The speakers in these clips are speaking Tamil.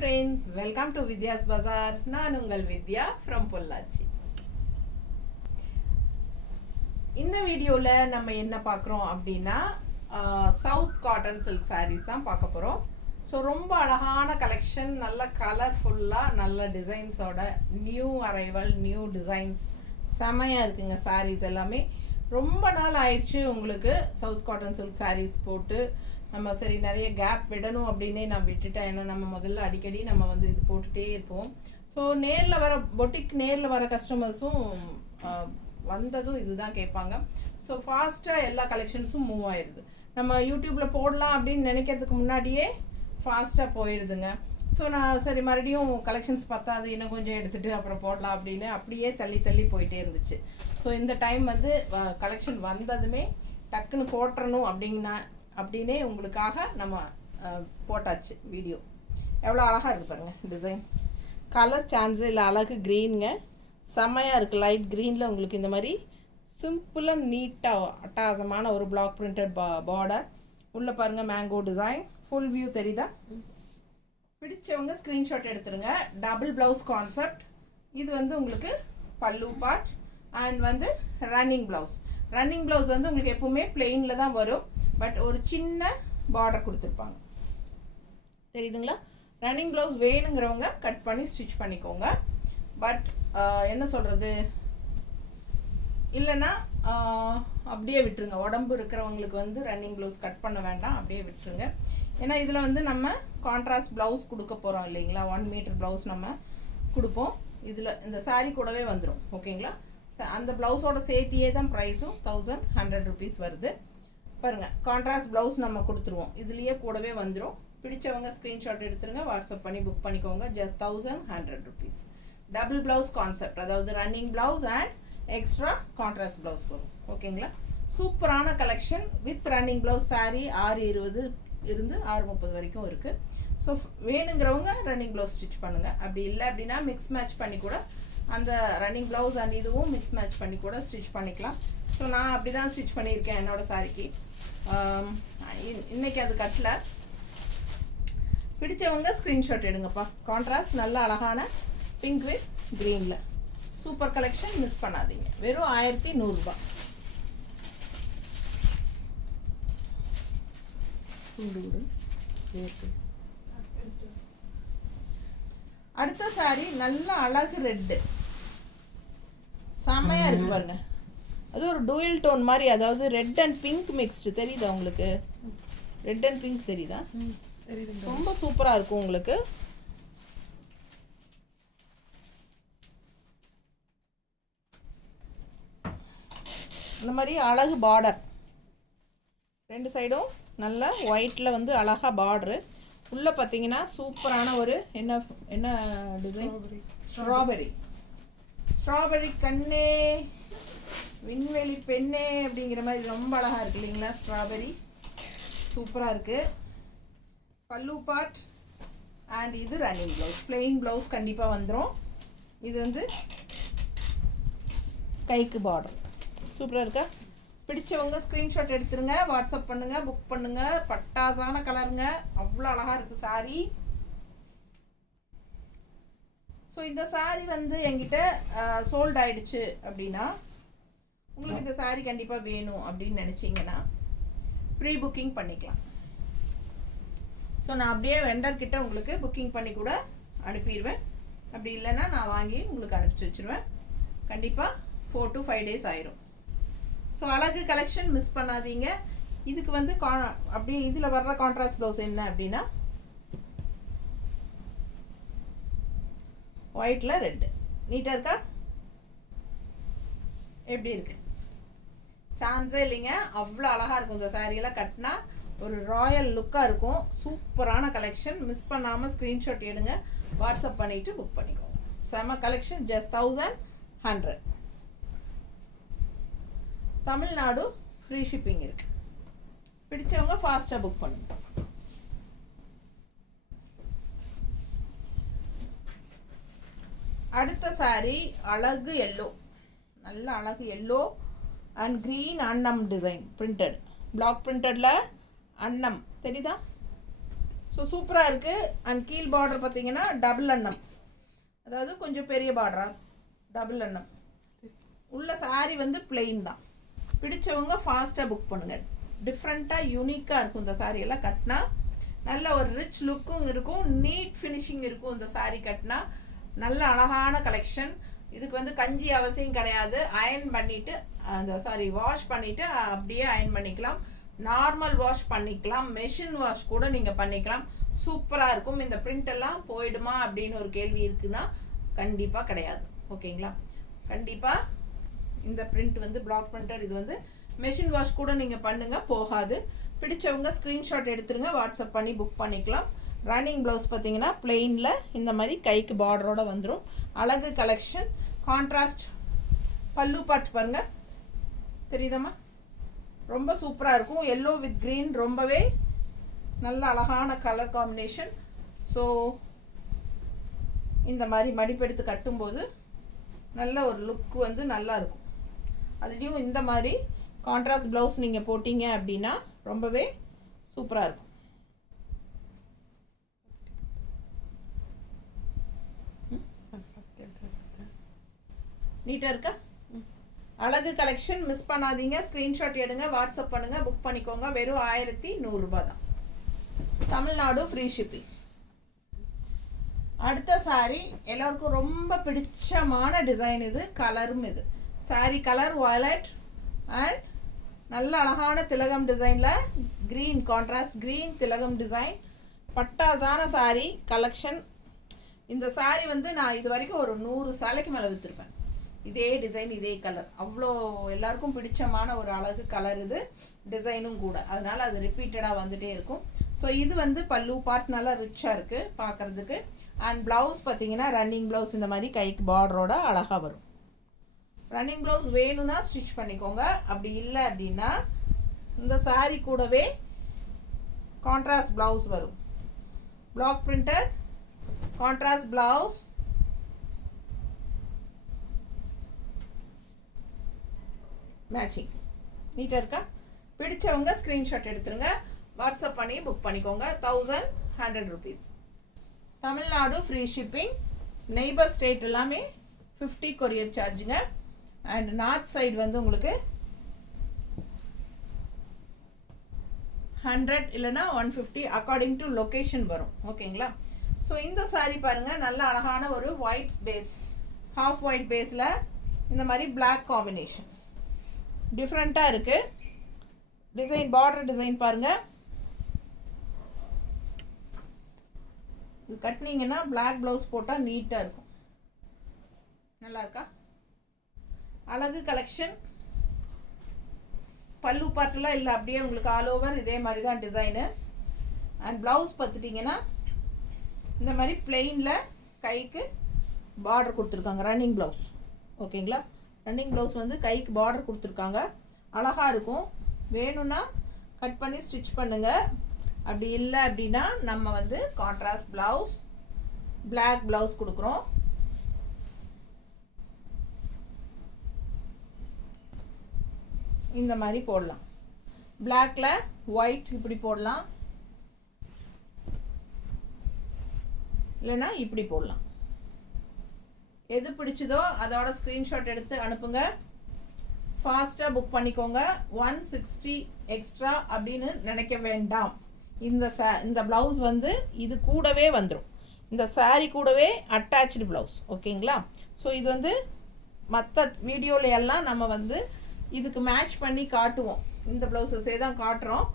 friends, welcome to Vidya's Bazaar. நான் உங்கள் வித்யா from பொள்ளாச்சி. இந்த வீடியோல நம்ம என்ன பார்க்குறோம் அப்படின்னா சவுத் காட்டன் சில்க் sarees தான் பார்க்க போகிறோம். ஸோ ரொம்ப அழகான கலெக்ஷன், நல்ல கலர்ஃபுல்லாக நல்ல டிசைன்ஸோட நியூ அரைவல், நியூ டிசைன்ஸ் செமையாக இருக்குங்க. sarees எல்லாமே ரொம்ப நாள் ஆயிடுச்சு உங்களுக்கு சவுத் காட்டன் சில்க் sarees போட்டு. நம்ம சரி நிறைய கேப் விடணும் அப்படின்னே நான் விட்டுட்டேன். ஏன்னா நம்ம முதல்ல அடிக்கடி நம்ம வந்து இது போட்டுகிட்டே இருப்போம். ஸோ நேரில் வர பொட்டிக் நேரில் வர கஸ்டமர்ஸும் வந்ததும் இதுதான் கேட்பாங்க. ஸோ ஃபாஸ்ட்டாக எல்லா கலெக்ஷன்ஸும் மூவ் ஆயிடுது. நம்ம யூடியூப்பில் போடலாம் அப்படின்னு நினைக்கிறதுக்கு முன்னாடியே ஃபாஸ்ட்டாக போயிடுதுங்க. ஸோ நான் சரி மறுபடியும் கலெக்ஷன்ஸ் பத்தாது, இன்னும் கொஞ்சம் எடுத்துகிட்டு அப்புறம் போடலாம் அப்படின்னு அப்படியே தள்ளி தள்ளி போயிட்டே இருந்துச்சு. ஸோ இந்த டைம் வந்து கலெக்ஷன் வந்ததுமே டக்குன்னு போட்டுறணும் அப்படின்னே உங்களுக்காக நம்ம போட்டாச்சு வீடியோ. எவ்வளோ அழகாக இருக்குது பாருங்கள் டிசைன். கலர் சான்ஸு இல்லை, அழகு க்ரீனுங்க, செம்மையாக இருக்குது. லைட் க்ரீனில் உங்களுக்கு இந்த மாதிரி சிம்பிளாக நீட்டாக அட்டகாசமான ஒரு பிளாக் பிரிண்டட் பார்டர். உள்ளே பாருங்கள் மேங்கோ டிசைன், ஃபுல் வியூ தெரியுதா? பிடிச்சவங்க ஸ்க்ரீன்ஷாட் எடுத்துருங்க. Double blouse concept. இது வந்து உங்களுக்கு பல்லு பார்ட் அண்ட் வந்து ரன்னிங் ப்ளவுஸ். ரன்னிங் ப்ளவுஸ் வந்து உங்களுக்கு எப்பவுமே பிளெயினில் தான் வரும், பட் ஒரு சின்ன பார்டர் கொடுத்துருப்பாங்க, தெரியுதுங்களா? ரன்னிங் ப்ளவுஸ் வேணுங்கிறவங்க கட் பண்ணி ஸ்டிச் பண்ணிக்கோங்க. பட் என்ன சொல்கிறது, இல்லைன்னா அப்படியே விட்டுருங்க. உடம்பு இருக்கிறவங்களுக்கு வந்து ரன்னிங் ப்ளவுஸ் கட் பண்ண வேண்டாம், அப்படியே விட்டுருங்க. ஏன்னா இதில் வந்து நம்ம கான்ட்ராஸ்ட் ப்ளவுஸ் கொடுக்க போகிறோம் இல்லைங்களா? 1 மீட்டர் ப்ளவுஸ் நம்ம கொடுப்போம். இதில் இந்த சாரீ கூடவே வந்துடும், ஓகேங்களா? அந்த ப்ளவுஸோட சேர்த்தியே தான் ப்ரைஸும் 1100 rupees வருது. பாருங்கள், கான்ட்ராஸ்ட் ப்ளவுஸ் நம்ம கொடுத்துருவோம், இதுலேயே கூடவே வந்துடும். பிடிச்சவங்க ஸ்க்ரீன்ஷாட் எடுத்துருங்க, வாட்ஸ்அப் பண்ணி புக் பண்ணிக்கோங்க. Just 1100 rupees. Double blouse concept, அதாவது running blouse and extra contrast blouse வரும், ஓகேங்களா? சூப்பரான collection with running blouse. Sari 620 இருந்து 630 வரைக்கும் இருக்குது. ஸோ வேணுங்கிறவங்க ரன்னிங் ப்ளவுஸ் ஸ்டிச் பண்ணுங்கள். அப்படி இல்லை அப்படின்னா மிக்ஸ் மேட்ச் பண்ணி கூட அந்த ரன்னிங் ப்ளவுஸ் அண்ட் இதுவும் மிக்ஸ் மேட்ச் பண்ணி கூட ஸ்டிச் பண்ணிக்கலாம். ஸோ நான் அப்படி தான் ஸ்டிச் பண்ணியிருக்கேன் என்னோடய சாரிக்கு. இன்றைக்கி அது கட்டல. பிடிச்சவங்க ஸ்க்ரீன்ஷாட் எடுங்கப்பா. கான்ட்ராஸ்ட் நல்ல அழகான பிங்க் வித் க்ரீனில் சூப்பர் கலெக்ஷன், மிஸ் பண்ணாதீங்க. வெறும் 1100 ரூபா. அடுத்த சாரி நல்ல அழகு ரெட்டு, செம்மையா இருக்கு பாருங்க. அது ஒரு டூயல் டோன் மாதிரி, அதாவது ரெட் அண்ட் பிங்க் மிக்ஸ்டு. தெரியுதா உங்களுக்கு? ரெட் அண்ட் பிங்க் தெரியுதா? ரொம்ப சூப்பரா இருக்கும் உங்களுக்கு. இந்த மாதிரி அழகு பார்டர், ரெண்டு சைடும் நல்ல ஒயிட்டில் வந்து அழகாக பார்டரு. உள்ளே பார்த்தீங்கன்னா சூப்பரான ஒரு என்ன டிசைன், ஸ்ட்ராபெரி கண்ணே விண்வெளி பெண்ணே அப்படிங்கிற மாதிரி ரொம்ப அழகாக இருக்குது இல்லைங்களா? ஸ்ட்ராபெரி சூப்பராக இருக்குது. பல்லு பார்ட் அண்ட் இது ரன்னிங் ப்ளவுஸ். பிளெயின் ப்ளவுஸ் கண்டிப்பாக வந்துடும். இது வந்து கைக்கு பார்டர். சூப்பராக இருக்கா? பிடிச்சவங்க ஸ்க்ரீன்ஷாட் எடுத்துருங்க, வாட்ஸ்அப் பண்ணுங்கள், புக் பண்ணுங்கள். பட்டாசான கலருங்க, அவ்வளோ அழகாக இருக்குது சாரீ. ஸோ இந்த சாரீ வந்து என்கிட்ட சோல்ட் ஆயிடுச்சு அப்படின்னா, உங்களுக்கு இந்த சாரீ கண்டிப்பாக வேணும் அப்படின்னு நினச்சிங்கன்னா ப்ரீ புக்கிங் பண்ணிக்கலாம். ஸோ நான் அப்படியே வெண்டர்கிட்ட உங்களுக்கு புக்கிங் பண்ணி கூட அனுப்பிடுவேன். அப்படி இல்லைன்னா நான் வாங்கி உங்களுக்கு அனுப்பிச்சி வச்சுருவேன். கண்டிப்பாக 4 to 5 days ஆயிரும். ஸோ அழகு கலெக்ஷன் மிஸ் பண்ணாதீங்க. இதுக்கு வந்து அப்படியே இதில் வர்ற கான்ட்ராஸ்ட் ப்ளவுஸ் என்ன அப்படின்னா ஒயிட்டில் ரெட்டு. நீட்டாக இருக்கா? எப்படி இருக்கு? சான்ஸே இல்லைங்க, அவ்வளோ அழகாக இருக்கும். இந்த சாரியெல்லாம் கட்டினா ஒரு ராயல் லுக்காக இருக்கும். சூப்பரான கலெக்ஷன், மிஸ் பண்ணாமல் ஸ்க்ரீன்ஷாட் எடுங்க, வாட்ஸ்அப் பண்ணிவிட்டு புக் பண்ணிக்கோங்க. செம collection, just 1100. Tamil Nadu free shipping இருக்கு. பிடிச்சவங்க ஃபாஸ்ட்டாக புக் பண்ணுங்க. அடுத்த சாரி அழகு எல்லோ, நல்ல அழகு எல்லோ அண்ட் க்ரீன் அன்னம் டிசைன் பிரிண்டட், பிளாக் பிரிண்டடில் அன்னம் தெரியுதா? ஸோ சூப்பராக இருக்குது. அண்ட் கீழ் பார்டர் பார்த்தீங்கன்னா டபுள் அன்னம், அதாவது கொஞ்சம் பெரிய பார்டராக டபுள் அன்னம். உள்ள சாரீ வந்து பிளெயின் தான். பிடிச்சவங்க ஃபாஸ்ட்டாக புக் பண்ணுங்கள். டிஃப்ரெண்ட்டாக யூனிக்காக இருக்கும் இந்த சாரீ எல்லாம் கட்டினா. நல்ல ஒரு ரிச் லுக்கும் இருக்கும், நீட் ஃபினிஷிங் இருக்கும். இந்த சாரீ கட்டினா நல்ல அழகான கலெக்ஷன். இதுக்கு வந்து கஞ்சி அவசியம் கிடையாது. அயன் பண்ணிவிட்டு வாஷ் பண்ணிவிட்டு அப்படியே அயன் பண்ணிக்கலாம். நார்மல் வாஷ் பண்ணிக்கலாம், மெஷின் வாஷ் கூட நீங்கள் பண்ணிக்கலாம். சூப்பராக இருக்கும். இந்த பிரிண்ட் எல்லாம் போயிடுமா அப்படின்னு ஒரு கேள்வி இருக்குன்னா கண்டிப்பாக கிடையாது. ஓகேங்களா? கண்டிப்பாக இந்த பிரிண்ட் வந்து பிளாக் பிரிண்டர், இது வந்து மெஷின் வாஷ் கூட நீங்கள் பண்ணுங்கள், போகாது. பிடிச்சவங்க ஸ்க்ரீன்ஷாட் எடுத்துருங்க, வாட்ஸ்அப் பண்ணி புக் பண்ணிக்கலாம். ரன்னிங் ப்ளவுஸ் பார்த்தீங்கன்னா பிளெயினில் இந்த மாதிரி கைக்கு பார்டரோட வந்துடும். அழகு கலெக்ஷன். கான்ட்ராஸ்ட் பல்லு பாட்டு பாருங்கள், தெரியுதாம்மா? ரொம்ப சூப்பராக இருக்கும். எல்லோ வித் க்ரீன், ரொம்பவே நல்ல அழகான கலர் காம்பினேஷன். ஸோ இந்த மாதிரி மடிப்பெடுத்து கட்டும்போது நல்ல ஒரு லுக் வந்து நல்லா இருக்கும். அதுலேயும் இந்த மாதிரி கான்ட்ராஸ்ட் ப்ளவுஸ் நீங்கள் போட்டிங்க அப்படின்னா ரொம்பவே சூப்பராக இருக்கும். நீட்டாக இருக்கா? அழகு கலெக்ஷன் மிஸ் பண்ணாதீங்க. ஸ்க்ரீன்ஷாட் எடுங்க, வாட்ஸ்அப் பண்ணுங்கள், புக் பண்ணிக்கோங்க. வெறும் 1100 ரூபாய் தான். Tamil Nadu free shipping. அடுத்த சாரீ எல்லாருக்கும் ரொம்ப பிடிச்சமான டிசைன். இது கலரும், இது சாரீ கலர் வயலட் அண்ட் நல்ல அழகான திலகம் டிசைனில் க்ரீன், கான்ட்ராஸ்ட் க்ரீன் திலகம் டிசைன். பட்டாசான சாரீ கலெக்ஷன். இந்த சாரீ வந்து நான் இது வரைக்கும் ஒரு 100 சேலைக்கு மேலே விற்றுருப்பேன். இதே டிசைன், இதே கலர், அவ்வளோ எல்லாருக்கும் பிடிச்சமான ஒரு அழகு கலர். இது டிசைனும் கூட, அதனால் அது ரிப்பீட்டடாக வந்துகிட்டே இருக்கும். ஸோ இது வந்து பல்லு பார்ட் நல்லா ரிச்சாக இருக்குது பார்க்குறதுக்கு. அண்ட் ப்ளவுஸ் பார்த்தீங்கன்னா ரன்னிங் ப்ளவுஸ் இந்த மாதிரி கைக்கு பார்டரோட அழகாக வரும். ரன்னிங் ப்ளவுஸ் வேணும்னா ஸ்டிச் பண்ணிக்கோங்க. அப்படி இல்லை அப்படின்னா இந்த சாரீ கூடவே கான்ட்ராஸ்ட் ப்ளவுஸ் வரும். Black printer contrast blouse. Matching நீட்டாக இருக்கா? பிடிச்சவங்க ஸ்க்ரீன்ஷாட் எடுத்துருங்க, வாட்ஸ்அப் பண்ணி புக் பண்ணிக்கோங்க. 1100 rupees. Tamil Nadu free shipping. Neighbour state எல்லாமே 50 கொரியர் சார்ஜுங்க. அண்ட் நார்த் சைடு வந்து உங்களுக்கு 100 இல்லைன்னா 150 அக்கார்டிங் டு லொக்கேஷன் வரும். ஓகேங்களா? ஸோ இந்த சாரீ பாருங்கள், நல்ல அழகான ஒரு ஒயிட் பேஸ், ஹாஃப் ஒயிட் பேஸில் இந்த மாதிரி பிளாக் காம்பினேஷன் டிஃப்ரெண்ட்டாக இருக்குது. டிசைன் பார்டர் டிசைன் பாருங்கள். இது கட்டினீங்கன்னா பிளாக் ப்ளவுஸ் போட்டால் நீட்டாக இருக்கும். நல்லா இருக்கா? அழகு கலெக்ஷன். பல்லு பாட்டெல்லாம் இல்லை, அப்படியே உங்களுக்கு ஆல் ஓவர் இதே மாதிரி தான் டிசைனு. அண்ட் ப்ளவுஸ் பார்த்துட்டிங்கன்னா இந்த மாதிரி பிளெயினில் கைக்கு பார்டர் கொடுத்துருக்காங்க. Running blouse. ஓகேங்களா? ரன்னிங் ப்ளவுஸ் வந்து கைக்கு பார்டர் கொடுத்துருக்காங்க. அழகாக இருக்கும். வேணும்னா கட் பண்ணி ஸ்டிச் பண்ணுங்கள். அப்படி இல்லை அப்படின்னா நம்ம வந்து கான்ட்ராஸ்ட் ப்ளவுஸ், பிளாக் ப்ளவுஸ் கொடுக்குறோம். இந்த மாதிரி போடலாம். பிளாக்ல ஒயிட் இப்படி போடலாம், இல்லைன்னா இப்படி போடலாம். எது பிடிச்சதோ அதோட ஸ்க்ரீன்ஷாட் எடுத்து அனுப்புங்க. ஃபாஸ்ட்டாக புக் பண்ணிக்கோங்க. 160 எக்ஸ்ட்ரா அப்படின்னு நினைக்க வேண்டாம். இந்த ப்ளவுஸ் வந்து இது கூடவே வந்துடும். இந்த சாரீ கூடவே அட்டாச்சு ப்ளவுஸ். ஓகேங்களா? ஸோ இது வந்து மற்ற வீடியோல எல்லாம் நம்ம வந்து இதுக்கு மேட்ச் பண்ணி காட்டுவோம். இந்த ப்ளவுஸஸே தான் காட்டுறோம்.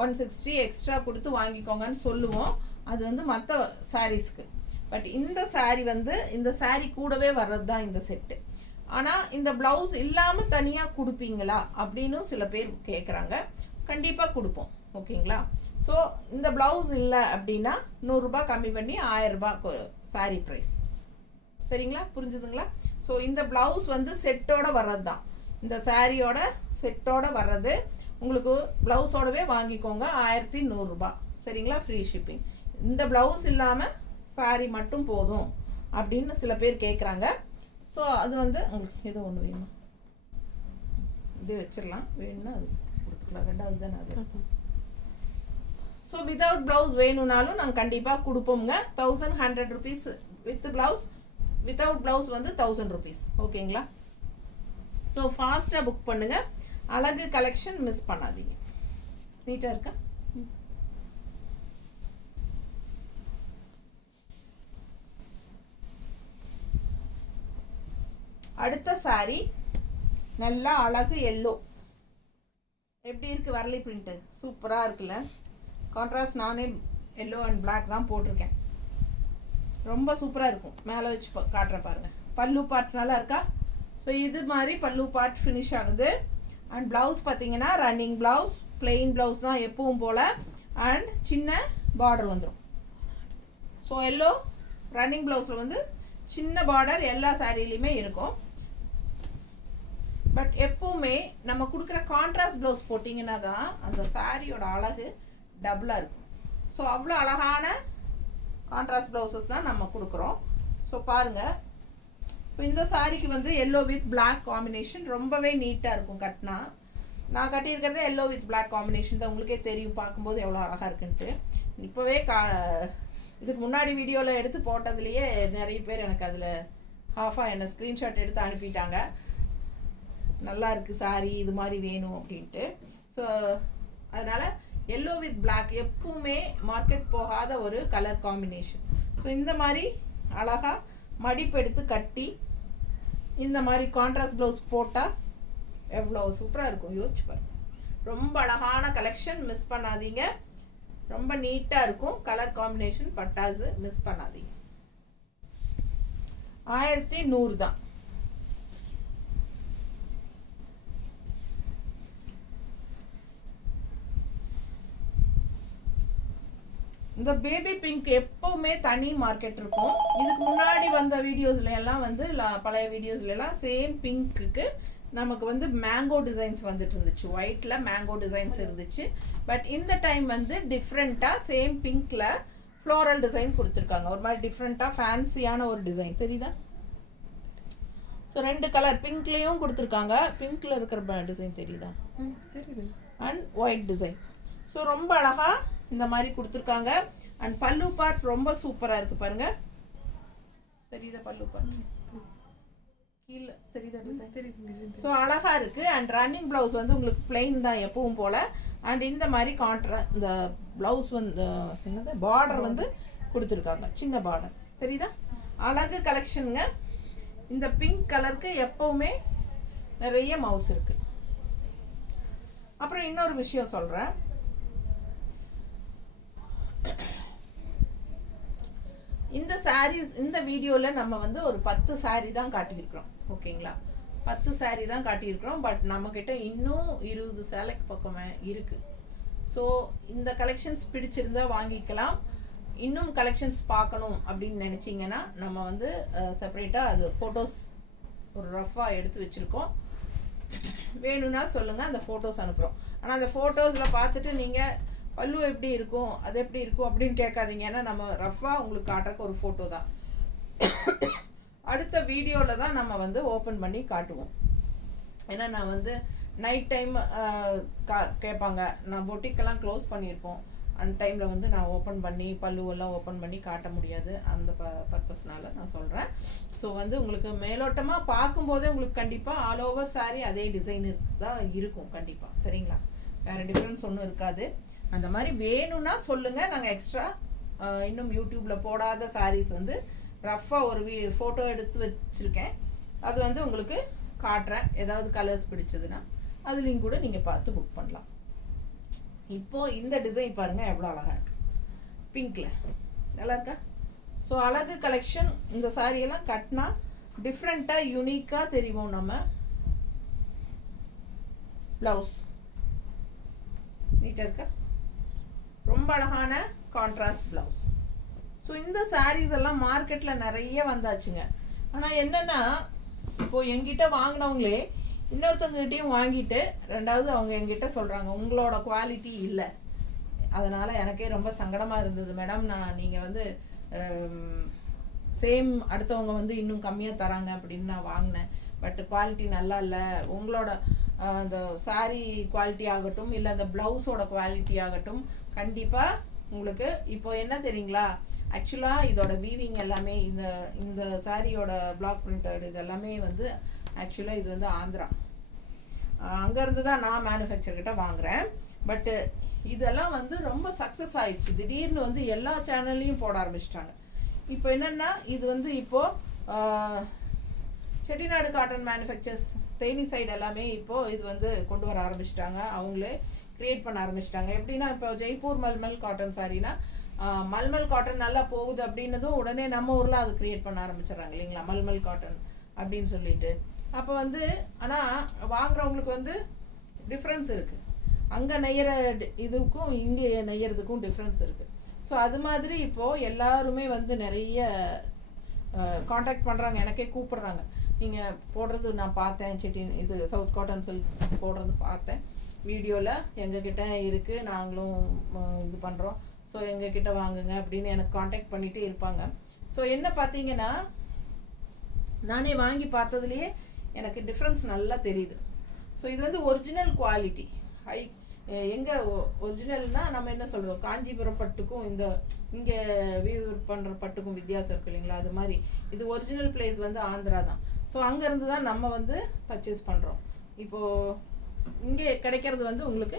160 எக்ஸ்ட்ரா கொடுத்து வாங்கிக்கோங்கன்னு சொல்லுவோம். அது வந்து மற்ற சாரீஸ்க்கு. பட் இந்த சாரீ வந்து இந்த சாரீ கூடவே வர்றது தான் இந்த செட்டு. ஆனால் இந்த ப்ளவுஸ் இல்லாமல் தனியாக கொடுப்பீங்களா அப்படின்னு சில பேர் கேட்குறாங்க. கண்டிப்பாக கொடுப்போம். ஓகேங்களா? ஸோ இந்த ப்ளவுஸ் இல்லை அப்படின்னா 100 ரூபாய் கம்மி பண்ணி 1000 ரூபாய் சாரீ ப்ரைஸ். சரிங்களா? புரிஞ்சுதுங்களா? ஸோ இந்த ப்ளவுஸ் வந்து செட்டோட வர்றது தான். இந்த சாரியோட செட்டோட வர்றது. உங்களுக்கு ப்ளவுஸோடவே வாங்கிக்கோங்க. 1100 ரூபாய். சரிங்களா? Free shipping. இந்த ப்ளவுஸ் இல்லாமல் சாரீ மட்டும் போதும் அப்படின்னு சில பேர் கேட்குறாங்க. ஸோ அது வந்து உங்களுக்கு ஏதோ ஒன்று வேணும், இது வச்சிடலாம். வேணும்னா அது கொடுத்துக்கலாம். ரெண்டாவது தானே அது. ஸோ வித்தவுட் ப்ளவுஸ் வேணும்னாலும் நாங்கள் கண்டிப்பாக கொடுப்போங்க. 1100 rupees with blouse, without blouse வந்து 1000 rupees. ஓகேங்களா? ஸோ ஃபாஸ்ட்டாக புக் பண்ணுங்கள். அழகு கலெக்ஷன் மிஸ் பண்ணாதீங்க. நீட்டாக இருக்கா? அடுத்த சாரி நல்லா அழகு எல்லோ. எப்படி இருக்குது வரலி பிரிண்ட்டு? சூப்பராக இருக்குல்ல? கான்ட்ராஸ்ட் நானே எல்லோ அண்ட் பிளாக் தான் போட்டிருக்கேன். ரொம்ப சூப்பராக இருக்கும். மேலே வச்சு காட்டுறேன் பாருங்கள். பல்லு பார்ட் நல்லா இருக்கா? ஸோ இது மாதிரி பல்லு பார்ட் ஃபினிஷ் ஆகுது. அண்ட் ப்ளவுஸ் பார்த்தீங்கன்னா ரன்னிங் ப்ளவுஸ், பிளெயின் ப்ளவுஸ் தான் எப்பவும் போல். அண்ட் சின்ன பார்டர் வந்துடும். ஸோ எல்லோ ரன்னிங் ப்ளவுஸில் வந்து சின்ன பார்டர் எல்லா சாரிலையுமே இருக்கும். பட் எப்பவுமே நம்ம கொடுக்குற கான்ட்ராஸ்ட் ப்ளவுஸ் போட்டிங்கன்னா தான் அந்த சாரியோட அழகு டபுளாக இருக்கும். ஸோ அவ்வளோ அழகான கான்ட்ராஸ்ட் ப்ளவுசஸ் தான் நம்ம கொடுக்குறோம். ஸோ பாருங்கள், இப்போ இந்த சாரிக்கு வந்து எல்லோ வித் பிளாக் காம்பினேஷன் ரொம்பவே நீட்டாக இருக்கும் கட்டினா. நான் கட்டியிருக்கிறதே எல்லோ வித் பிளாக் காம்பினேஷன் தான். உங்களுக்கே தெரியும் பார்க்கும்போது எவ்வளோ அழகாக இருக்குன்ட்டு. இப்போவே இதுக்கு முன்னாடி வீடியோவில் எடுத்து போட்டதுலேயே நிறைய பேர் எனக்கு அதில் ஹாஃபாக என்ன ஸ்க்ரீன்ஷாட் எடுத்து அனுப்பிட்டாங்க. நல்லா இருக்குது சாரி, இது மாதிரி வேணும் அப்படின்ட்டு. ஸோ அதனால் எல்லோ வித் பிளாக் எப்பவுமே மார்க்கெட் போகாத ஒரு கலர் காம்பினேஷன். ஸோ இந்த மாதிரி அழகாக மடிப்பு எடுத்து கட்டி இந்த மாதிரி கான்ட்ராஸ்ட் ப்ளவுஸ் போட்டால் எவ்வளோ சூப்பராக இருக்கும் யோசிச்சு பாருங்க. ரொம்ப அழகான கலெக்ஷன், மிஸ் பண்ணாதீங்க. ரொம்ப நீட்டாக இருக்கும் கலர் காம்பினேஷன். பட்டாசு மிஸ் பண்ணாதீங்க. 1100 தான். இந்த பேபி பிங்க் எப்பவுமே தனி மார்க்கெட் இருக்கும். இதுக்கு முன்னாடி வந்த வீடியோஸ்ல எல்லாம் வந்து பழைய வீடியோஸ்ல எல்லாம் சேம் பிங்க்குக்கு நமக்கு வந்து மேங்கோ டிசைன்ஸ் வந்துட்டு இருந்துச்சு. ஒயிட்ல மேங்கோ டிசைன்ஸ் இருந்துச்சு. பட் இந்த டைம் வந்து டிஃப்ரெண்ட்டாக சேம் பிங்க்ல ஃப்ளோரல் டிசைன் கொடுத்துருக்காங்க. ஒரு மாதிரி டிஃப்ரெண்ட்டாக ஃபேன்சியான ஒரு டிசைன் தெரியுதா? ஸோ 2 கலர் பிங்க்லேயும் கொடுத்துருக்காங்க. பிங்க்ல இருக்கிற டிசைன் தெரியுதா? தெரியுது. And white design. ஸோ ரொம்ப அழகாக இந்த மாதிரி கொடுத்துருக்காங்க. அண்ட் பல்லு பார்ட் ரொம்ப சூப்பராக இருக்குது பாருங்க. தெரியுதா பல்லு பார்ட்? கீழே தெரியுதா டிசைன்? தெரியுது. ஸோ அழகாக இருக்குது. அண்ட் ரன்னிங் ப்ளவுஸ் வந்து உங்களுக்கு பிளெயின் தான் எப்பவும் போல். அண்ட் இந்த மாதிரி இந்த ப்ளவுஸ் வந்து என்னது பார்டர் வந்து கொடுத்துருக்காங்க, சின்ன பார்டர் தெரியுதா? அழகு கலெக்ஷனுங்க. இந்த பிங்க் கலருக்கு எப்பவுமே நிறைய மவுஸ் இருக்கு. அப்புறம் இன்னொரு விஷயம் சொல்கிறேன். இந்த சாரீஸ் இந்த வீடியோவில் நம்ம வந்து ஒரு 10 சாரீ தான் காட்டியிருக்கிறோம். ஓகேங்களா? 10 சாரீ தான் காட்டியிருக்கிறோம். பட் நம்மக்கிட்ட இன்னும் 20 சேலைக்கு பக்கமே இருக்குது. ஸோ இந்த கலெக்ஷன்ஸ் பிடிச்சிருந்தா வாங்கிக்கலாம். இன்னும் கலெக்ஷன்ஸ் பார்க்கணும் அப்படின்னு நினச்சிங்கன்னா நம்ம வந்து செப்பரேட்டாக அது ஃபோட்டோஸ் ஒரு ரஃபாக எடுத்து வச்சுருக்கோம். வேணும்னா சொல்லுங்கள், அந்த ஃபோட்டோஸ் அனுப்புகிறோம். ஆனால் அந்த ஃபோட்டோஸில் பார்த்துட்டு நீங்கள் பல்லு எப்படி இருக்கும், அது எப்படி இருக்கும் அப்படின்னு கேட்காதீங்க. ஏன்னா நம்ம ரஃபாக உங்களுக்கு காட்டுறக்கு ஒரு ஃபோட்டோ தான். அடுத்த வீடியோவில் தான் நம்ம வந்து ஓப்பன் பண்ணி காட்டுவோம். ஏன்னா நான் வந்து நைட் டைம் கேட்பாங்க. நான் பொட்டிக்கெல்லாம் க்ளோஸ் பண்ணியிருப்போம். அந்த டைமில் வந்து நான் ஓப்பன் பண்ணி பல்லுவெல்லாம் ஓப்பன் பண்ணி காட்ட முடியாது. அந்த பர்பஸ்னால நான் சொல்கிறேன். ஸோ வந்து உங்களுக்கு மேலோட்டமாக பார்க்கும்போதே உங்களுக்கு கண்டிப்பாக ஆல் ஓவர் சாரி அதே டிசைன் தான் இருக்கும் கண்டிப்பாக. சரிங்களா? வேறு டிஃப்ரென்ஸ் ஒன்றும் இருக்காது. அந்த மாதிரி வேணும்னா சொல்லுங்கள், நாங்கள் எக்ஸ்ட்ரா இன்னும் யூடியூப்பில் போடாத சாரீஸ் வந்து ரஃபாக ஒரு ஃபோட்டோ எடுத்து வச்சுருக்கேன். அது வந்து உங்களுக்கு காட்டுறேன். ஏதாவது கலர்ஸ் பிடிச்சதுன்னா அதுலேயும் கூட நீங்கள் பார்த்து புக் பண்ணலாம். இப்போது இந்த டிசைன் பாருங்கள் எவ்வளோ அழகாக இருக்குது. பிங்க்கில் நல்லா இருக்கா? ஸோ அழகு கலெக்ஷன். இந்த சாரியெல்லாம் கட்டினா டிஃப்ரெண்ட்டாக யூனிக்காக தெரியும். நம்ம ப்ளவுஸ் நீட்டாக இருக்கா? ரொம்ப அழகான கான்ட்ராஸ்ட் ப்ளவுஸ். ஸோ இந்த சாரீஸ் எல்லாம் மார்க்கெட்டில் நிறைய வந்தாச்சுங்க. ஆனால் என்னென்னா இப்போது எங்கிட்ட வாங்கினவங்களே இன்னொருத்தவங்ககிட்டையும் வாங்கிட்டு ரெண்டாவது அவங்க எங்கிட்ட சொல்கிறாங்க உங்களோட குவாலிட்டி இல்லை. அதனால் எனக்கே ரொம்ப சங்கடமாக இருந்தது. மேடம், நீங்கள் வந்து சேம் அடுத்தவங்க வந்து இன்னும் கம்மியாக தராங்க அப்படின்னு நான் வாங்கினேன். பட் குவாலிட்டி நல்லா இல்லை. உங்களோட அந்த saree குவாலிட்டி ஆகட்டும் இல்லை அந்த ப்ளவுஸோட குவாலிட்டி ஆகட்டும் கண்டிப்பாக உங்களுக்கு இப்போ என்ன தெரியுங்களா, ஆக்சுவலாக இதோட வீவிங் எல்லாமே இந்த சாரியோட பிளாக் பிரிண்டட் இது எல்லாமே வந்து ஆக்சுவலாக இது வந்து ஆந்திரா, அங்கேருந்து தான் நான் மேனுஃபேக்சர்கிட்ட வாங்குகிறேன். பட்டு இதெல்லாம் வந்து ரொம்ப சக்ஸஸ் ஆயிடுச்சு. திடீர்னு வந்து எல்லா சேனல்லையும் போட ஆரம்பிச்சிட்டாங்க. இப்போ என்னென்னா இது வந்து இப்போது Chettinad cotton manufacturers Theni side எல்லாமே இப்போது இது வந்து கொண்டு வர ஆரம்பிச்சிட்டாங்க. அவங்களே க்ரியேட் பண்ண ஆரம்பிச்சிட்டாங்க. எப்படின்னா இப்போ ஜெய்ப்பூர் மல்மல் காட்டன் சாரினா மல்மல் காட்டன் நல்லா போகுது அப்படின்னதும் உடனே நம்ம ஊரில் அது க்ரியேட் பண்ண ஆரம்பிச்சிடுறாங்க இல்லைங்களா, மல்மல் காட்டன் அப்படின்னு சொல்லிட்டு. அப்போ வந்து ஆனால் வாங்குறவங்களுக்கு வந்து டிஃப்ரென்ஸ் இருக்குது. அங்கே நெய்கிற இதுக்கும் இங்கே நெய்யறதுக்கும் டிஃப்ரென்ஸ் இருக்குது. ஸோ அது மாதிரி இப்போது எல்லாருமே வந்து நிறைய காண்டாக்ட் பண்ணுறாங்க, எனக்கே கூப்பிட்றாங்க. நீங்கள் போடுறது நான் பார்த்தேன், இது சவுத் காட்டன் சில்க்ஸ் போடுறது பார்த்தேன் வீடியோவில், எங்ககிட்ட இருக்குது, நாங்களும் இது பண்ணுறோம், ஸோ எங்ககிட்ட வாங்குங்க அப்படின்னு எனக்கு காண்டாக்ட் பண்ணிகிட்டே இருப்பாங்க. ஸோ என்ன பார்த்தீங்கன்னா நானே வாங்கி பார்த்ததுலேயே எனக்கு டிஃப்ரென்ஸ் நல்லா தெரியுது. ஸோ இது வந்து ஒரிஜினல் குவாலிட்டி ஹை. எங்கே ஒரிஜினல்னால் நம்ம என்ன சொல்கிறோம், காஞ்சிபுரம் பட்டுக்கும் இங்கே வீவ் பண்ணுற பட்டுக்கும் வித்தியாசம் இருக்குது இல்லைங்களா, அது மாதிரி இது ஒரிஜினல் பிளேஸ் வந்து ஆந்திரா தான். ஸோ அங்கேருந்து தான் நம்ம வந்து பர்ச்சேஸ் பண்ணுறோம். இப்போது இங்கே கிடைக்கிறது வந்து உங்களுக்கு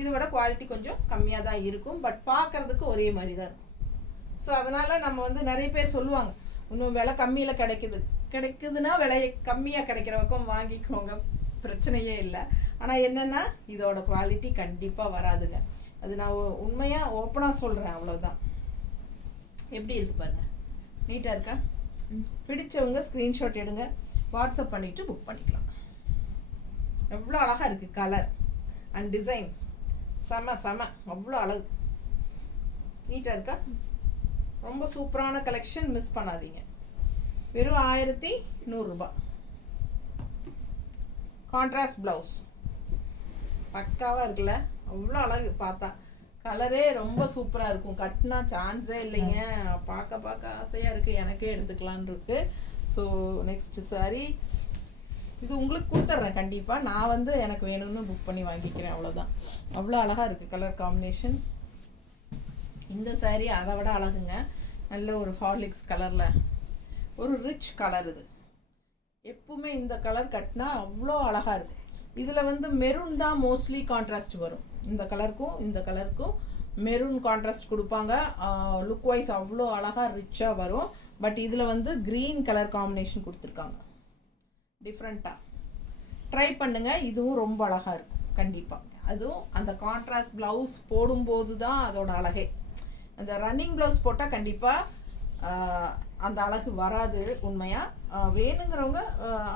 இதோட குவாலிட்டி கொஞ்சம் கம்மியாக தான் இருக்கும், பட் பார்க்குறதுக்கு ஒரே மாதிரி தான் இருக்கும். ஸோ அதனால் நம்ம வந்து நிறைய பேர் சொல்லுவாங்க இன்னும் விலை கம்மியில் கிடைக்குதுன்னா விலை கம்மியாக கிடைக்கிற பக்கம் வாங்கிக்கோங்க, பிரச்சனையே இல்லை. ஆனால் என்னென்னா இதோட குவாலிட்டி கண்டிப்பாக வராதுங்க. அது நான் உண்மையாக ஓப்பனாக சொல்கிறேன், அவ்வளோதான். எப்படி இருக்குது பாருங்கள், நீட்டாக இருக்கா? பிடிச்சவங்க ஸ்க்ரீன்ஷாட் எடுங்க, வாட்ஸ்அப் பண்ணிவிட்டு புக் பண்ணிக்கலாம். எவ்வளோ அழகாக இருக்குது கலர் அண்ட் டிசைன், செம அவ்வளோ அழகு, நீட்டாக இருக்கா? ரொம்ப சூப்பரான கலெக்ஷன், மிஸ் பண்ணாதீங்க. வெறும் 1100 ரூபாய். கான்ட்ராஸ்ட் ப்ளவுஸ் பக்காவாக இருக்குல்ல, அவ்வளோ அழகு. பார்த்தா கலரே ரொம்ப சூப்பராக இருக்கும், கட்டினா சான்ஸே இல்லைங்க. பார்க்க ஆசையாக இருக்குது, எனக்கே எடுத்துக்கலான் இருக்கு. ஸோ நெக்ஸ்ட் சாரி இது உங்களுக்கு கொடுத்துட்றேன் கண்டிப்பாக. நான் வந்து எனக்கு வேணும்னு புக் பண்ணி வாங்கிக்கிறேன், அவ்வளோதான். அவ்வளோ அழகாக இருக்குது கலர் காம்பினேஷன். இந்த சாரீ அதை விட அழகுங்க, நல்ல ஒரு ஹார்லிக்ஸ் கலரில் ஒரு ரிச் கலர். இது எப்பவுமே இந்த கலர் கட்டினா அவ்வளோ அழகாக இருக்கும். இதில் வந்து மெரூன் தான் மோஸ்ட்லி கான்ட்ராஸ்ட் வரும். இந்த கலருக்கும் மெரூன் கான்ட்ராஸ்ட் கொடுப்பாங்க. லுக் வைஸ் அவ்வளோ அழகாக ரிச்சாக வரும். பட் இதில் வந்து க்ரீன் கலர் காம்பினேஷன் கொடுத்துருக்காங்க டிஃப்ரெண்ட்டாக. ட்ரை பண்ணுங்கள், இதுவும் ரொம்ப அழகாக இருக்கும் கண்டிப்பாக. அதுவும் அந்த கான்ட்ராஸ்ட் ப்ளவுஸ் போடும்போது தான் அதோட அழகே. அந்த ரன்னிங் ப்ளவுஸ் போட்டால் கண்டிப்பாக அந்த அழகு வராது உண்மையாக. வேணுங்கிறவங்க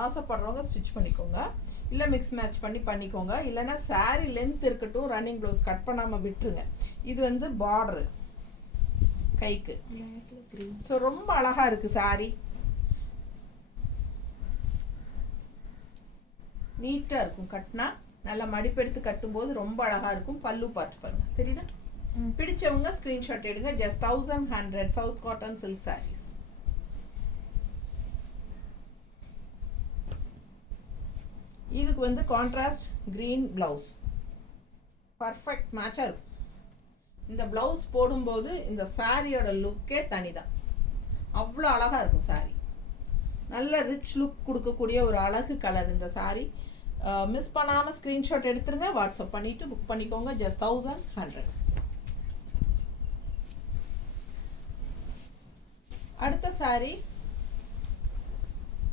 ஆசைப்படுறவங்க ஸ்டிச் பண்ணிக்கோங்க, இல்லை மிக்ஸ் மேட்ச் பண்ணிக்கோங்க. இல்லைன்னா சாரீ லென்த் இருக்கட்டும், ரன்னிங் ப்ளவுஸ் கட் பண்ணாமல் விட்டுருங்க. இது வந்து பார்டரு கைக்கு. ஸோ ரொம்ப அழகாக இருக்குது சாரீ, நீட்டாக இருக்கும். கட்டினா நல்லா மடிப்பெடுத்து கட்டும்போது ரொம்ப அழகாக இருக்கும். பல்லு பார்த்து பாருங்க, தெரியுதா? பிடிச்சவங்க ஸ்க்ரீன்ஷாட் எடுங்க. Just 1100 south cotton silk saris. இதுக்கு வந்து கான்ட்ராஸ்ட் கிரீன் பிளவுஸ் பர்ஃபெக்ட் மேட்சாக இருக்கும். இந்த பிளவுஸ் போடும்போது இந்த சாரியோட லுக்கே தனிதான், அவ்வளோ அழகாக இருக்கும் சாரீ. நல்ல ரிச் லுக் கொடுக்கக்கூடிய ஒரு அழகு கலர் இந்த சாரீ. மிஸ் பண்ணாமல் ஸ்க்ரீன்ஷாட் எடுத்துருங்க, வாட்ஸ்அப் பண்ணிவிட்டு புக் பண்ணிக்கோங்க. ஜஸ்ட் 1100. அடுத்த சாரீ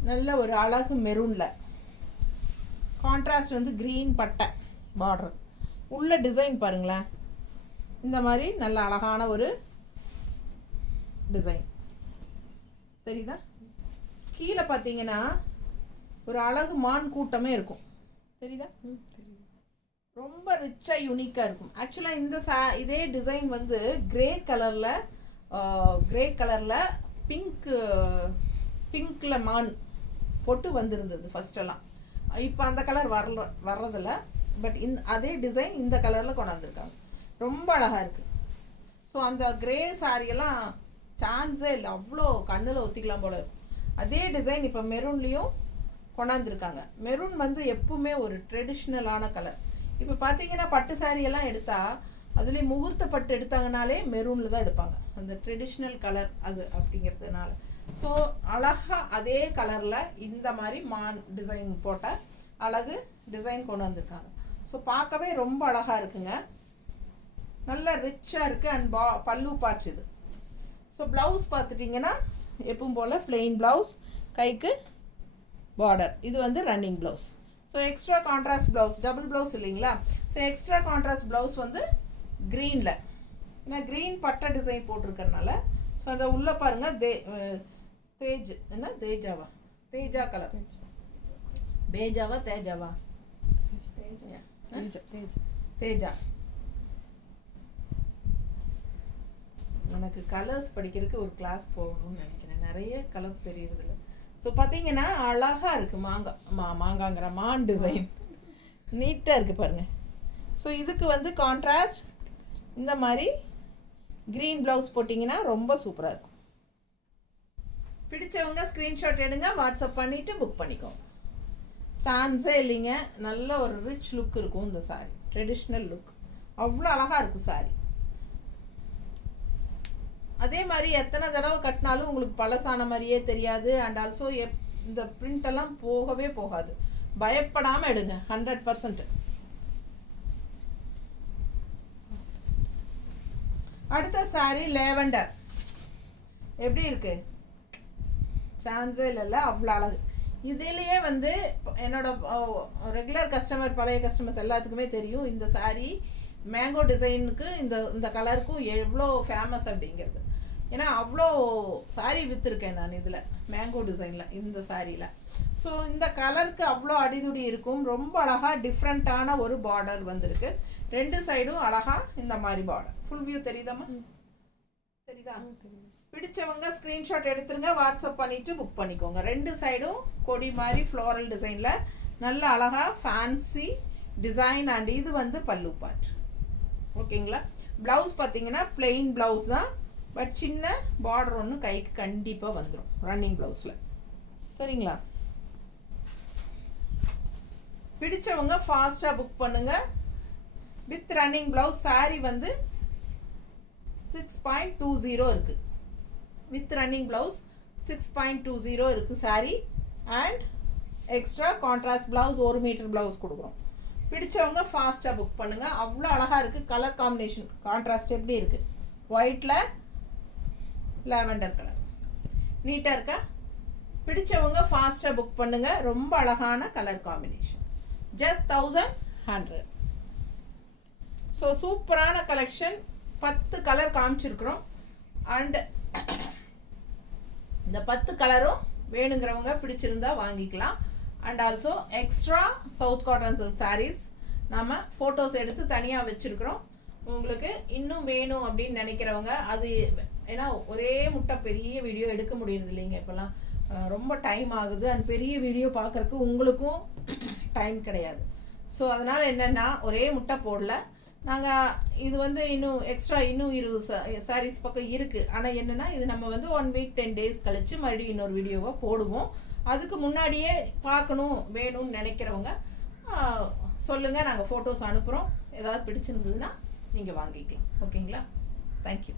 நல்ல ஒரு அழகு மெரூனில், கான்ட்ராஸ்ட் வந்து க்ரீன் பட்டை பார்டர், உள்ள டிசைன் பாருங்களேன். இந்த மாதிரி நல்ல அழகான ஒரு டிசைன் தெரியுதா? கீழே பார்த்தீங்கன்னா ஒரு அழகு மான் கூட்டமே இருக்கும், தெரியுதா? ரொம்ப ரிச்சாக யூனிக்காக இருக்கும். ஆக்சுவலாக இதே டிசைன் வந்து கிரே கலரில் பிங்க்கில் மான் பொட்டு வந்திருந்தது ஃபஸ்ட்டெல்லாம். இப்போ அந்த கலர் வர்றதில்ல. பட் அதே டிசைன் இந்த கலரில் கொண்டாந்துருக்காங்க, ரொம்ப அழகாக இருக்குது. ஸோ அந்த கிரே சாரியெல்லாம் சான்ஸே இல்லை, அவ்வளோ கண்ணில் ஒத்திக்கலாம் போல இருக்கும். அதே டிசைன் இப்போ மெரூன்லேயும் கொண்டாந்துருக்காங்க. மெரூன் வந்து எப்பவுமே ஒரு ட்ரெடிஷ்னலான கலர். இப்போ பார்த்தீங்கன்னா பட்டு சாரீ எல்லாம் எடுத்தால் அதுலேயும் முகூர்த்த பட்டு எடுத்தாங்கனாலே மெரூனில் தான் எடுப்பாங்க, அந்த ட்ரெடிஷ்னல் கலர் அது அப்படிங்கிறதுனால. ஸோ அழகாக அதே கலரில் இந்த மாதிரி மான் டிசைன் போட்ட அழகு டிசைன் கொண்டு வந்திருக்காங்க. ஸோ பார்க்கவே ரொம்ப அழகாக இருக்குங்க, நல்ல ரிச்சாக இருக்குது. அண்ட் பல்லு பார்ட்ஸ் இது. ஸோ ப்ளவுஸ் பார்த்துட்டிங்கன்னா எப்பவும் போல் பிளெயின் ப்ளவுஸ், கைக்கு பார்டர். இது வந்து running blouse. So extra contrast blouse, double blouse இல்லைங்களா. ஸோ எக்ஸ்ட்ரா கான்ட்ராஸ்ட் ப்ளவுஸ் வந்து க்ரீனில், ஏன்னா க்ரீன் பட்டை டிசைன் போட்டிருக்கறனால. ஸோ அதை உள்ளே பாருங்கள் தேஜ் என்ன தேஜாவா, தேஜா கலர், பேஜாவா தேஜாவா, தேஜா. எனக்கு கலர்ஸ் படிக்கிறதுக்கு ஒரு கிளாஸ் போகணும்னு நினைக்கிறேன், நிறைய கலர்ஸ் தெரியுறதில்ல. ஸோ பார்த்தீங்கன்னா அழகாக இருக்குது. மாங்காங்கிற மான் டிசைன் நீட்டாக இருக்குது பாருங்கள். ஸோ இதுக்கு வந்து கான்ட்ராஸ்ட் இந்த மாதிரி க்ரீன் ப்ளவுஸ் போட்டிங்கன்னா ரொம்ப சூப்பராக இருக்கும். பிடிச்சவங்க ஸ்க்ரீன்ஷாட் எடுங்க, வாட்ஸ்அப் பண்ணிவிட்டு புக் பண்ணிக்கோங்க. சான்ஸே இல்லைங்க, நல்ல ஒரு ரிச் லுக் இருக்கும் இந்த சாரீ, ட்ரெடிஷ்னல் லுக், அவ்வளோ அழகாக இருக்கும் சாரீ. அதே மாதிரி எத்தனை தடவை கட்டினாலும் உங்களுக்கு பழசான மாதிரியே தெரியாது. அண்ட் ஆல்சோ இந்த பிரிண்ட் எல்லாம் போகவே போகாது, பயப்படாமல் எடுங்க 100%. அடுத்த சாரீ லேவண்டர். எப்படி இருக்கு, சான்ஸே இல்லைல்ல, அவ்வளோ அழகு. இதுலேயே வந்து என்னோட ரெகுலர் கஸ்டமர், பழைய கஸ்டமர்ஸ் எல்லாத்துக்குமே தெரியும் இந்த சாரீ மேங்கோ டிசைனுக்கு இந்த கலருக்கும் எவ்வளோ ஃபேமஸ் அப்படிங்கிறது. ஏன்னா அவ்வளோ சாரீ விற்றுருக்கேன் நான் இதில் மேங்கோ டிசைனில், இந்த சாரியில். ஸோ இந்த கலருக்கு அவ்வளோ அடிதுடி இருக்கும். ரொம்ப அழகாக டிஃப்ரெண்ட்டான ஒரு பார்டர் வந்திருக்கு. ரெண்டு சைடும் அழகாக இந்த மாதிரி பார்டர். ஃபுல் வியூ தெரியுதாம்மா, தெரியுதா? பிடிச்சவங்க ஸ்க்ரீன்ஷாட் எடுத்துருங்க, வாட்ஸ்அப் பண்ணிவிட்டு புக் பண்ணிக்கோங்க. ரெண்டு சைடும் கொடி மாதிரி ஃப்ளோரல் டிசைனில் நல்ல அழகாக ஃபேன்சி டிசைன். அண்ட் இது வந்து பல்லு பார்ட். ஓகேங்களா. ப்ளவுஸ் பார்த்தீங்கன்னா பிளெயின் ப்ளவுஸ் தான், பட் சின்ன பார்டர் ஒன்று கைக்கு கண்டிப்பாக வந்துடும் ரன்னிங் ப்ளவுஸில். சரிங்களா. பிடிச்சவங்க ஃபாஸ்ட்டாக புக் பண்ணுங்கள். With running blouse. சாரீ வந்து 6.20 இருக்குது. வித் ரன்னிங் ப்ளவுஸ் 6.20 இருக்குது sari. And extra contrast blouse 1 metre blouse கொடுக்குறோம். பிடிச்சவங்க ஃபாஸ்ட்டாக புக் பண்ணுங்கள். அவ்வளோ அழகாக இருக்குது. கலர் காம்பினேஷன் கான்ட்ராஸ்ட் எப்படி இருக்குது, ஒயிட்டில் லாவெண்டர் கலர், நீட்டாக இருக்கா. பிடிச்சவங்க ஃபாஸ்ட்டாக புக் பண்ணுங்கள். ரொம்ப அழகான கலர் காம்பினேஷன். ஜஸ்ட் 1100. ஸோ சூப்பரான கலெக்ஷன். 10 கலர் காமிச்சிருக்கிறோம். அண்ட் இந்த 10 கலரும் வேணுங்கிறவங்க பிடிச்சிருந்தா வாங்கிக்கலாம். And also extra south cotton silk saris நம்ம ஃபோட்டோஸ் எடுத்து தனியாக வச்சுருக்குறோம். உங்களுக்கு இன்னும் வேணும் அப்படின்னு நினைக்கிறவங்க, அது ஏன்னா ஒரே முட்டை பெரிய வீடியோ எடுக்க முடியறது இல்லைங்க இப்போல்லாம், ரொம்ப டைம் ஆகுது. அண்ட் பெரிய வீடியோ பார்க்குறக்கு உங்களுக்கும் டைம் கிடையாது. ஸோ அதனால் என்னென்னா ஒரே முட்டை போடல நாங்கள். இது வந்து இன்னும் எக்ஸ்ட்ரா இன்னும் 20 சாரீஸ் பக்கம் இருக்குது. ஆனால் என்னென்னா இது நம்ம வந்து 1 வீக் 10 டேஸ் கழித்து மறுபடியும் இன்னொரு வீடியோவை போடுவோம். அதுக்கு முன்னாடியே பார்க்கணும் வேணும்னு நினைக்கிறவங்க சொல்லுங்கள், நாங்கள் ஃபோட்டோஸ் அனுப்புகிறோம். ஏதாவது பிடிச்சிருந்ததுன்னா நீங்கள் வாங்கிக்கலாம். ஓகேங்களா. தேங்க்யூ.